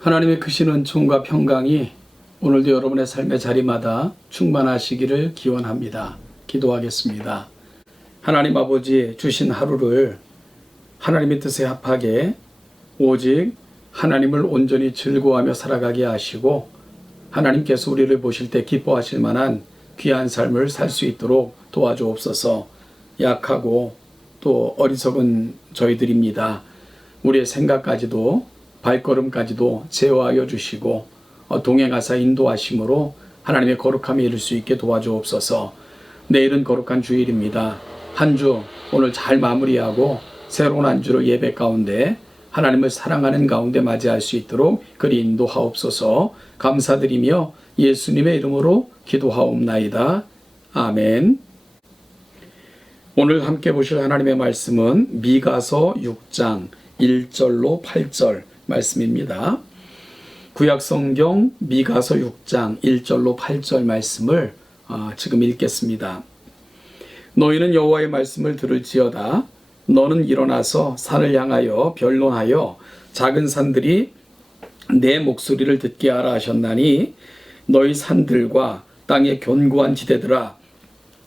하나님의 크신 은총과 평강이 오늘도 여러분의 삶의 자리마다 충만하시기를 기원합니다. 기도하겠습니다. 하나님 아버지 주신 하루를 하나님의 뜻에 합하게 오직 하나님을 온전히 즐거워하며 살아가게 하시고 하나님께서 우리를 보실 때 기뻐하실 만한 귀한 삶을 살 수 있도록 도와주옵소서. 약하고 또 어리석은 저희들입니다. 우리의 생각까지도 발걸음까지도 제어하여 주시고 동행하사 인도하심으로 하나님의 거룩함에 이를 수 있게 도와주옵소서. 내일은 거룩한 주일입니다. 한 주 오늘 잘 마무리하고 새로운 한 주를 예배 가운데 하나님을 사랑하는 가운데 맞이할 수 있도록 그리 인도하옵소서. 감사드리며 예수님의 이름으로 기도하옵나이다. 아멘. 오늘 함께 보실 하나님의 말씀은 미가서 6장 1절로 8절 말씀입니다. 구약성경 미가서 6장 1절로 8절 말씀을 지금 읽겠습니다. 너희는 여호와의 말씀을 들을지어다. 너는 일어나서 산을 향하여 변론하여 작은 산들이 내 목소리를 듣게 하라 하셨나니 너희 산들과 땅의 견고한 지대들아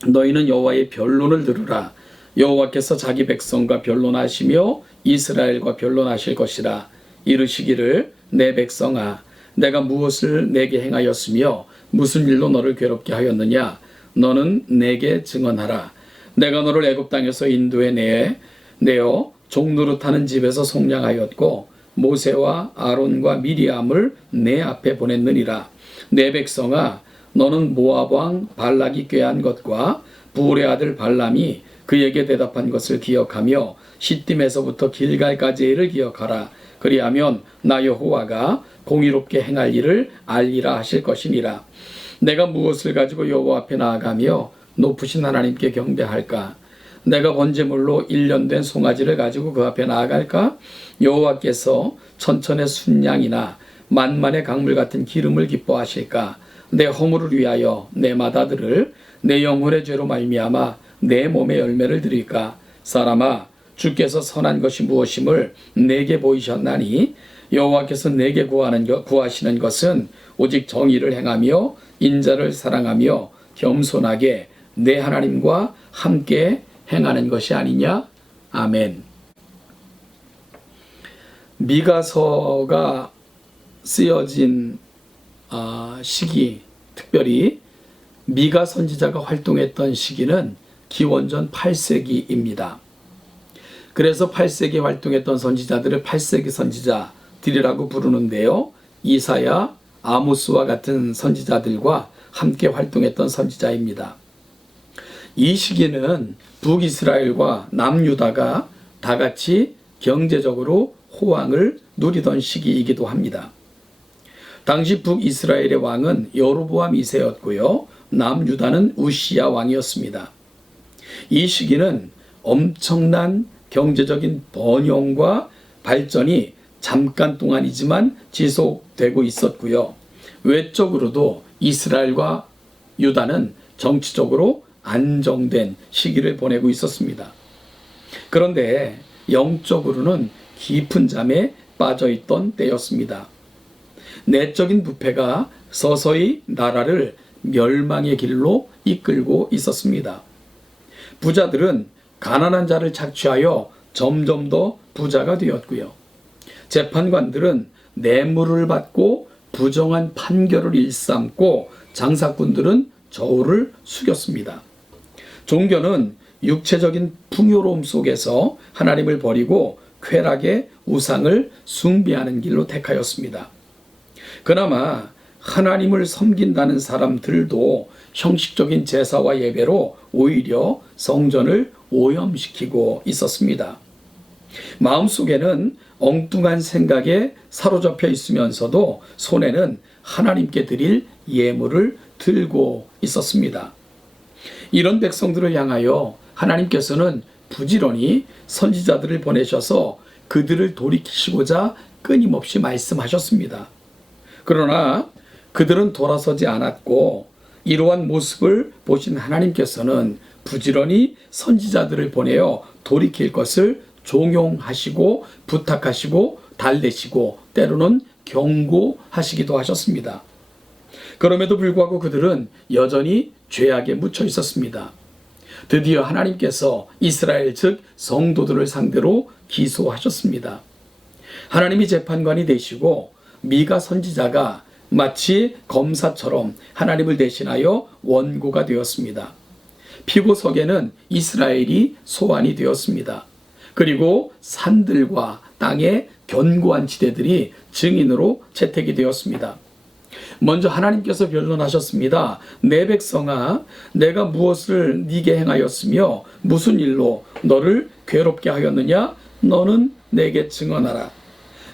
너희는 여호와의 변론을 들으라. 여호와께서 자기 백성과 변론하시며 이스라엘과 변론하실 것이라. 이르시기를 내 백성아 내가 무엇을 내게 행하였으며 무슨 일로 너를 괴롭게 하였느냐. 너는 내게 증언하라. 내가 너를 애굽 땅에서 인도해 내어 종노릇하는 집에서 속량하였고 모세와 아론과 미리암을 내 앞에 보냈느니라. 내 백성아 너는 모압 왕 발락이 꾀한 것과 부올의 아들 발람이 그에게 대답한 것을 기억하며 시딤에서부터 길갈까지를 기억하라. 그리하면 나 여호와가 공의롭게 행할 일을 알리라 하실 것이니라. 내가 무엇을 가지고 여호와 앞에 나아가며 높으신 하나님께 경배할까? 내가 번제물로 1년 된 송아지를 가지고 그 앞에 나아갈까? 여호와께서 천천의 순양이나 만만의 강물 같은 기름을 기뻐하실까? 내 허물을 위하여 내 맏아들을 내 영혼의 죄로 말미암아 내 몸의 열매를 드릴까? 사람아 주께서 선한 것이 무엇임을 내게 보이셨나니 여호와께서 내게 구하시는 것은 오직 정의를 행하며 인자를 사랑하며 겸손하게 내 하나님과 함께 행하는 것이 아니냐? 아멘. 미가서가 쓰여진 시기, 특별히 미가 선지자가 활동했던 시기는 기원전 8세기입니다. 그래서 8세기에 활동했던 선지자들을 8세기 선지자들이라고 부르는데요. 이사야, 아모스와 같은 선지자들과 함께 활동했던 선지자입니다. 이 시기는 북이스라엘과 남유다가 다 같이 경제적으로 호황을 누리던 시기이기도 합니다. 당시 북이스라엘의 왕은 여로보암 2세였고요. 남유다는 우시야 왕이었습니다. 이 시기는 엄청난 경제적인 번영과 발전이 잠깐 동안이지만 지속되고 있었고요. 외적으로도 이스라엘과 유다는 정치적으로 안정된 시기를 보내고 있었습니다. 그런데 영적으로는 깊은 잠에 빠져있던 때였습니다. 내적인 부패가 서서히 나라를 멸망의 길로 이끌고 있었습니다. 부자들은 가난한 자를 착취하여 점점 더 부자가 되었고요. 재판관들은 뇌물을 받고 부정한 판결을 일삼고 장사꾼들은 저울을 숙였습니다. 종교는 육체적인 풍요로움 속에서 하나님을 버리고 쾌락의 우상을 숭배하는 길로 택하였습니다. 그나마 하나님을 섬긴다는 사람들도 형식적인 제사와 예배로 오히려 성전을 오염시키고 있었습니다. 마음속에는 엉뚱한 생각에 사로잡혀 있으면서도 손에는 하나님께 드릴 예물을 들고 있었습니다. 이런 백성들을 향하여 하나님께서는 부지런히 선지자들을 보내셔서 그들을 돌이키시고자 끊임없이 말씀하셨습니다. 그러나 그들은 돌아서지 않았고 이러한 모습을 보신 하나님께서는 부지런히 선지자들을 보내어 돌이킬 것을 종용하시고 부탁하시고 달래시고 때로는 경고하시기도 하셨습니다. 그럼에도 불구하고 그들은 여전히 죄악에 묻혀 있었습니다. 드디어 하나님께서 이스라엘 즉 성도들을 상대로 기소하셨습니다. 하나님이 재판관이 되시고 미가 선지자가 마치 검사처럼 하나님을 대신하여 원고가 되었습니다. 피고석에는 이스라엘이 소환이 되었습니다. 그리고 산들과 땅의 견고한 지대들이 증인으로 채택이 되었습니다. 먼저 하나님께서 변론하셨습니다. 내 백성아, 내가 무엇을 네게 행하였으며 무슨 일로 너를 괴롭게 하였느냐? 너는 내게 증언하라.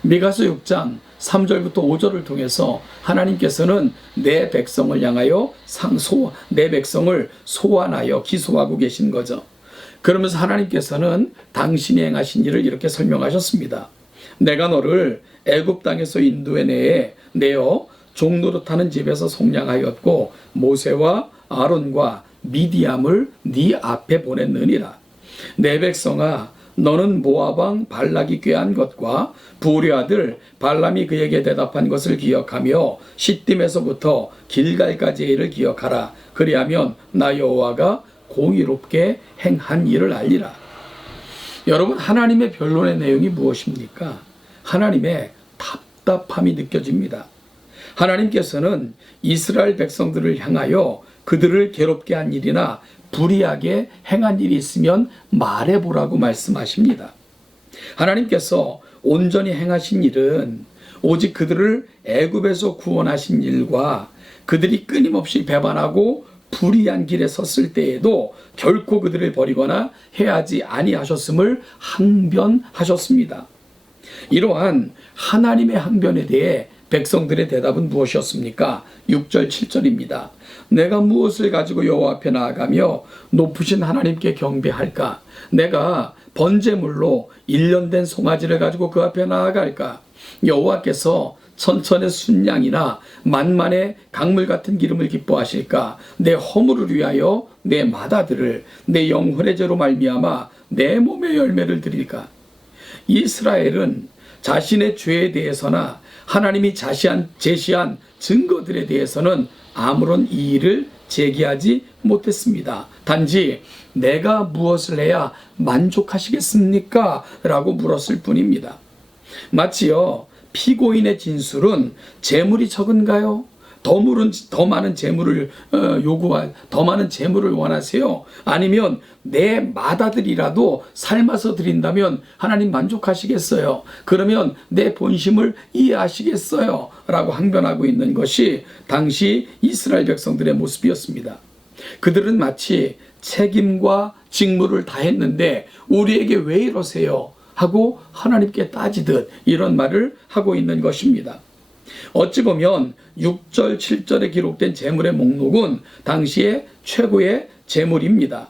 미가서 6장 3절부터 5절을 통해서 하나님께서는 내 백성을 향하여 내 백성을 소환하여 기소하고 계신 거죠. 그러면서 하나님께서는 당신이 행하신 일을 이렇게 설명하셨습니다. 내가 너를 애굽 땅에서 내어 종노릇하는 집에서 속량하였고 모세와 아론과 미디암을 네 앞에 보냈느니라. 내 백성아, 너는 모압 왕 발락이 꾀한 것과 부울의 아들 발람이 그에게 대답한 것을 기억하며 시딤에서부터 길갈까지의 일을 기억하라. 그리하면 나 여호와가 공의롭게 행한 일을 알리라. 여러분, 하나님의 변론의 내용이 무엇입니까? 하나님의 답답함이 느껴집니다. 하나님께서는 이스라엘 백성들을 향하여 그들을 괴롭게 한 일이나 불의하게 행한 일이 있으면 말해보라고 말씀하십니다. 하나님께서 온전히 행하신 일은 오직 그들을 애굽에서 구원하신 일과 그들이 끊임없이 배반하고 불의한 길에 섰을 때에도 결코 그들을 버리거나 해하지 아니하셨음을 항변하셨습니다. 이러한 하나님의 항변에 대해 백성들의 대답은 무엇이었습니까? 6절 7절입니다. 내가 무엇을 가지고 여호와 앞에 나아가며 높으신 하나님께 경배할까? 내가 번제물로 1년 된 송아지를 가지고 그 앞에 나아갈까? 여호와께서 천천의 순양이나 만만의 강물 같은 기름을 기뻐하실까? 내 허물을 위하여 내 맏아들을 내 영혼의 죄로 말미암아 내 몸의 열매를 드릴까? 이스라엘은 자신의 죄에 대해서나 하나님이 제시한 증거들에 대해서는 아무런 이의를 제기하지 못했습니다. 단지 내가 무엇을 해야 만족하시겠습니까? 라고 물었을 뿐입니다. 마치요, 피고인의 진술은 재물이 적은가요? 더 많은 재물을 더 많은 재물을 원하세요? 아니면 내 맏아들이라도 삶아서 드린다면 하나님 만족하시겠어요? 그러면 내 본심을 이해하시겠어요? 라고 항변하고 있는 것이 당시 이스라엘 백성들의 모습이었습니다. 그들은 마치 책임과 직무를 다했는데 우리에게 왜 이러세요? 하고 하나님께 따지듯 이런 말을 하고 있는 것입니다. 어찌 보면 6절, 7절에 기록된 재물의 목록은 당시의 최고의 재물입니다.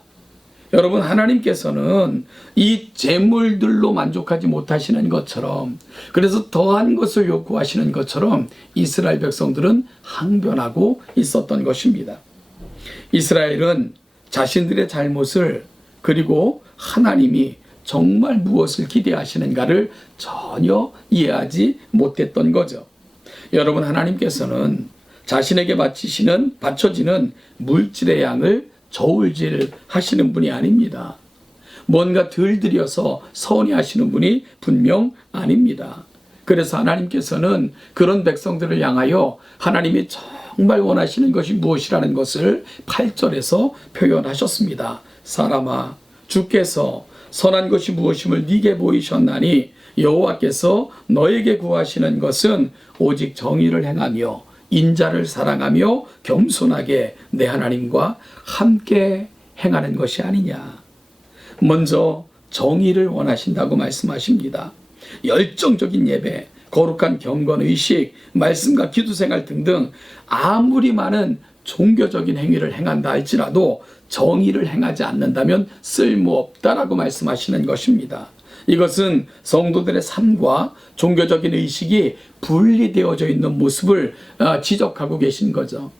여러분, 하나님께서는 이 재물들로 만족하지 못하시는 것처럼, 그래서 더한 것을 요구하시는 것처럼 이스라엘 백성들은 항변하고 있었던 것입니다. 이스라엘은 자신들의 잘못을, 그리고 하나님이 정말 무엇을 기대하시는가를 전혀 이해하지 못했던 거죠. 여러분, 하나님께서는 자신에게 바쳐지는 물질의 양을 저울질 하시는 분이 아닙니다. 뭔가 덜 들여서 서운해하시는 분이 분명 아닙니다. 그래서 하나님께서는 그런 백성들을 향하여 하나님이 정말 원하시는 것이 무엇이라는 것을 8절에서 표현하셨습니다. 사람아, 주께서 선한 것이 무엇임을 네게 보이셨나니 여호와께서 너에게 구하시는 것은 오직 정의를 행하며 인자를 사랑하며 겸손하게 내 하나님과 함께 행하는 것이 아니냐. 먼저 정의를 원하신다고 말씀하십니다. 열정적인 예배, 거룩한 경건의식, 말씀과 기도생활 등등 아무리 많은 종교적인 행위를 행한다 할지라도 정의를 행하지 않는다면 쓸모없다라고 말씀하시는 것입니다. 이것은 성도들의 삶과 종교적인 의식이 분리되어져 있는 모습을 지적하고 계신 거죠.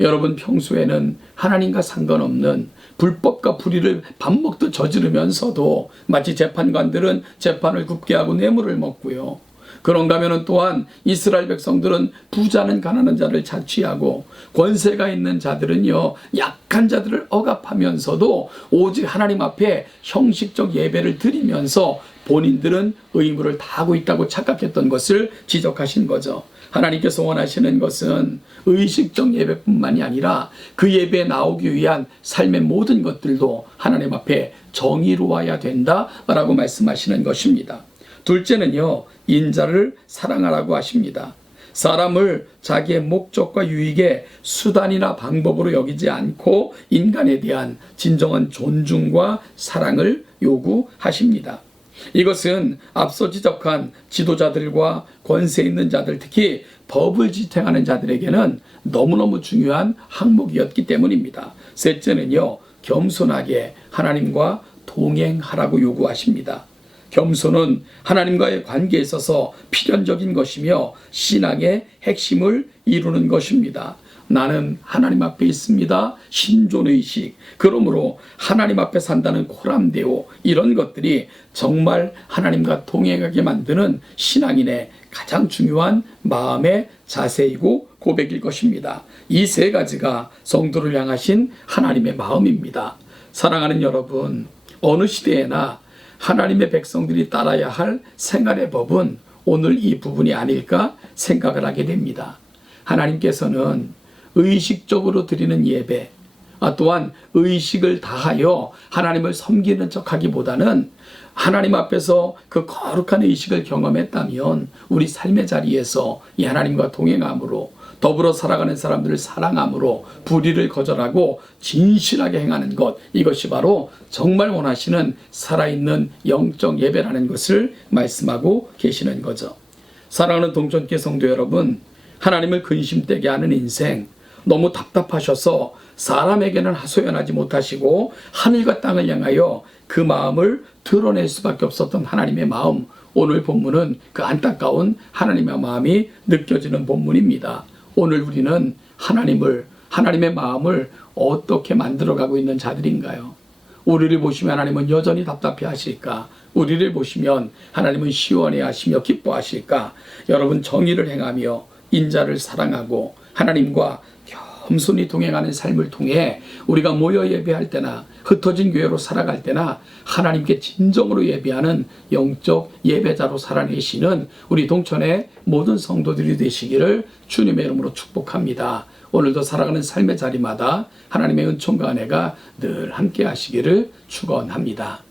여러분, 평소에는 하나님과 상관없는 불법과 불의를 밥 먹듯 저지르면서도 마치 재판관들은 재판을 굽게 하고 뇌물을 먹고요. 그런가 하면 또한 이스라엘 백성들은 부자는 가난한 자를 자취하고 권세가 있는 자들은요 약한 자들을 억압하면서도 오직 하나님 앞에 형식적 예배를 드리면서 본인들은 의무를 다하고 있다고 착각했던 것을 지적하신 거죠. 하나님께서 원하시는 것은 의식적 예배뿐만이 아니라 그 예배에 나오기 위한 삶의 모든 것들도 하나님 앞에 정의로워야 된다라고 말씀하시는 것입니다. 둘째는요, 인자를 사랑하라고 하십니다. 사람을 자기의 목적과 유익의 수단이나 방법으로 여기지 않고 인간에 대한 진정한 존중과 사랑을 요구하십니다. 이것은 앞서 지적한 지도자들과 권세 있는 자들, 특히 법을 지탱하는 자들에게는 너무너무 중요한 항목이었기 때문입니다. 셋째는요, 겸손하게 하나님과 동행하라고 요구하십니다. 겸손은 하나님과의 관계에 있어서 필연적인 것이며 신앙의 핵심을 이루는 것입니다. 나는 하나님 앞에 있습니다. 신존의식. 그러므로 하나님 앞에 산다는 코람데오, 이런 것들이 정말 하나님과 동행하게 만드는 신앙인의 가장 중요한 마음의 자세이고 고백일 것입니다. 이 세 가지가 성도를 향하신 하나님의 마음입니다. 사랑하는 여러분, 어느 시대에나 하나님의 백성들이 따라야 할 생활의 법은 오늘 이 부분이 아닐까 생각을 하게 됩니다. 하나님께서는 의식적으로 드리는 예배, 또한 의식을 다하여 하나님을 섬기는 척하기보다는 하나님 앞에서 그 거룩한 의식을 경험했다면 우리 삶의 자리에서 이 하나님과 동행함으로, 더불어 살아가는 사람들을 사랑함으로 불의를 거절하고 진실하게 행하는 것, 이것이 바로 정말 원하시는 살아있는 영적 예배라는 것을 말씀하고 계시는 거죠. 사랑하는 동천교회 성도 여러분, 하나님을 근심되게 하는 인생, 너무 답답하셔서 사람에게는 하소연하지 못하시고 하늘과 땅을 향하여 그 마음을 드러낼 수밖에 없었던 하나님의 마음, 오늘 본문은 그 안타까운 하나님의 마음이 느껴지는 본문입니다. 오늘 우리는 하나님의 마음을 어떻게 만들어가고 있는 자들인가요? 우리를 보시면 하나님은 여전히 답답해 하실까? 우리를 보시면 하나님은 시원해 하시며 기뻐하실까? 여러분, 정의를 행하며 인자를 사랑하고 하나님과 겸손히 동행하는 삶을 통해 우리가 모여 예배할 때나 흩어진 교회로 살아갈 때나 하나님께 진정으로 예배하는 영적 예배자로 살아내시는 우리 동천의 모든 성도들이 되시기를 주님의 이름으로 축복합니다. 오늘도 살아가는 삶의 자리마다 하나님의 은총과 은혜가 늘 함께 하시기를 축원합니다.